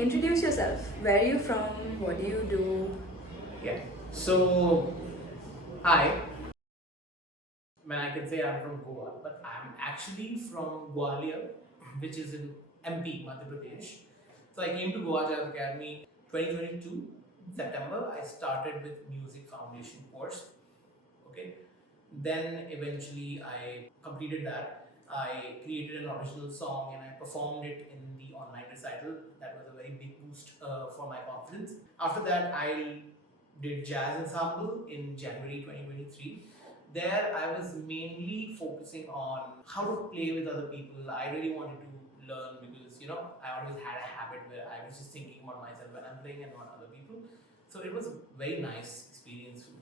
Introduce yourself. Where are you from? What do you do? Yeah. So, hi. I can say I'm from Goa, but I'm actually from Gwalior, which is in MP, Madhya Pradesh. So I came to Goa Jazz Academy 2022 September. I started with music foundation course. Okay. Then eventually I completed that. I created an original song and I performed it in the online recital. That was a very big boost for my confidence. After that, I did Jazz Ensemble in January 2023. There, I was mainly focusing on how to play with other people. I really wanted to learn because I always had a habit where I was just thinking about myself when I'm playing and not other people. So it was a very nice experience for me.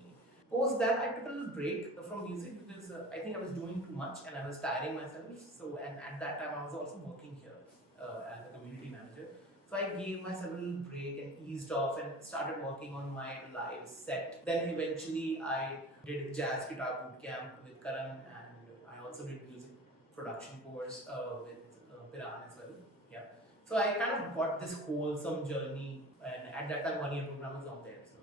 Post that, I took a little break from music because I think I was doing too much and I was tiring myself. So, and at that time, I was also working here as a community manager. So I gave myself a little break and eased off and started working on my live set. Then eventually, I did jazz guitar boot camp with Karan, and I also did music production course with Piran as well. Yeah. So I kind of got this wholesome journey, and at that time, 1 year program was not there. So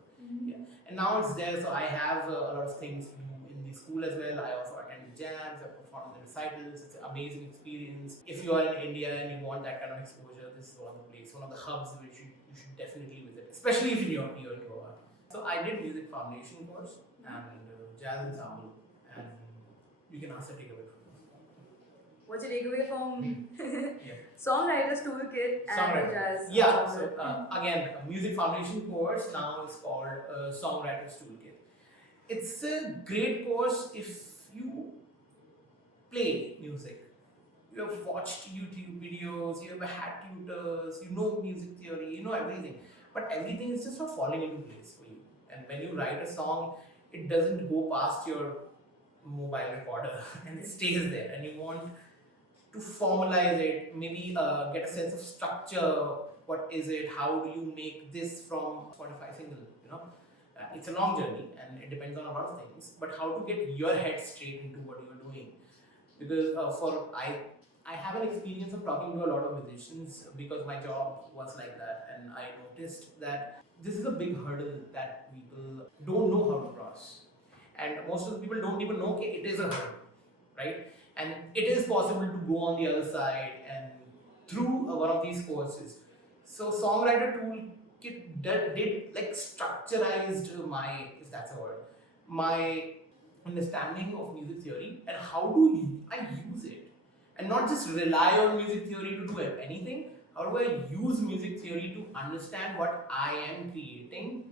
yeah, and now it's there. So I have a lot of things to do in the school as well. I also attend jams, I perform the recitals. It's an amazing experience. If you are in India and you want that kind of exposure, this is one of the places, one of the hubs which you should definitely visit, especially if you're in Goa. So I did music foundation course and jazz ensemble, and you can also take away from What's your takeaway from yeah. Songwriter's Toolkit and Songwriter. Jazz Yeah, Ensemble? so again, a music foundation course now is called Songwriter's Toolkit. It's a great course if you play music. You have watched YouTube videos, you have had tutors, you know music theory, you know everything. But everything is just not falling into place for you. And when you write a song, it doesn't go past your mobile recorder and it stays there. And you want to formalize it, maybe get a sense of structure. What is it? How do you make this from Spotify single? It's a long journey and it depends on a lot of things. But how to get your head straight into what you're doing? Because I have an experience of talking to a lot of musicians because my job was like that, and I noticed that this is a big hurdle that people don't know how to cross, and most of the people don't even know okay, it is a hurdle, right? And it is possible to go on the other side and through one of these courses. So Songwriter Toolkit did like structurized my, if that's a word, my understanding of music theory and how do I use it, and not just rely on music theory to do anything. How do I use music theory to understand what I am creating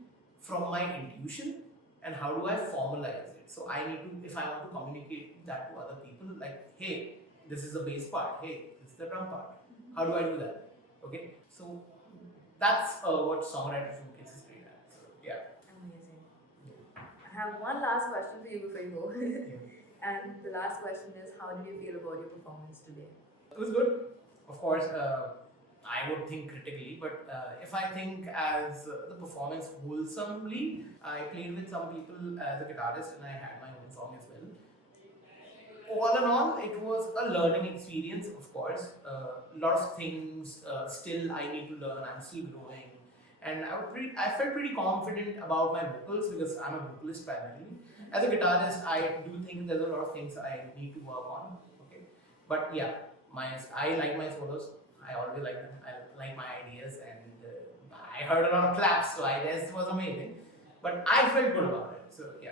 from my intuition, and how do I formalize it? So I need to, if I want to communicate that to other people, like, hey, this is the bass part, hey, this is the drum part. How do I do that? Okay, so that's what Songwriter Toolkit is great at. So yeah. Amazing. I have one last question for you before you go. And the last question is, how did you feel about your performance today? It was good. Of course, I would think critically, but if I think as the performance wholesomely, I played with some people as a guitarist and I had my own song as well. All in all, it was a learning experience, of course. A lot of things still I need to learn, I'm still growing. And I felt pretty confident about my vocals because I'm a vocalist primarily. As a guitarist, I do think there's a lot of things I need to work on. Okay, but yeah, I like my solos. I always like them. I like my ideas, and I heard a lot of claps, so I guess it was amazing. But I felt good about it. So yeah.